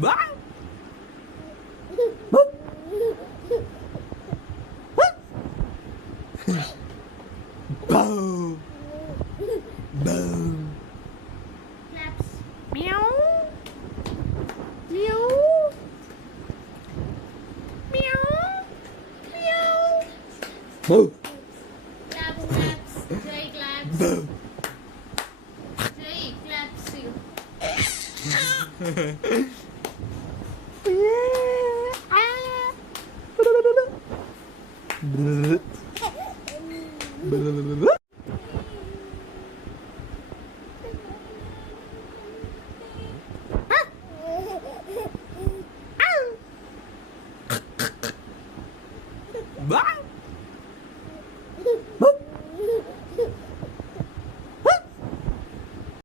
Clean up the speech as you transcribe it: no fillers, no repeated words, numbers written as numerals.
Wow. Boom. Boom. Claps. Meow. Meow. Meow. Meow. Boo. Claps, claps. Jay claps. Boo. Jay claps you. Ah.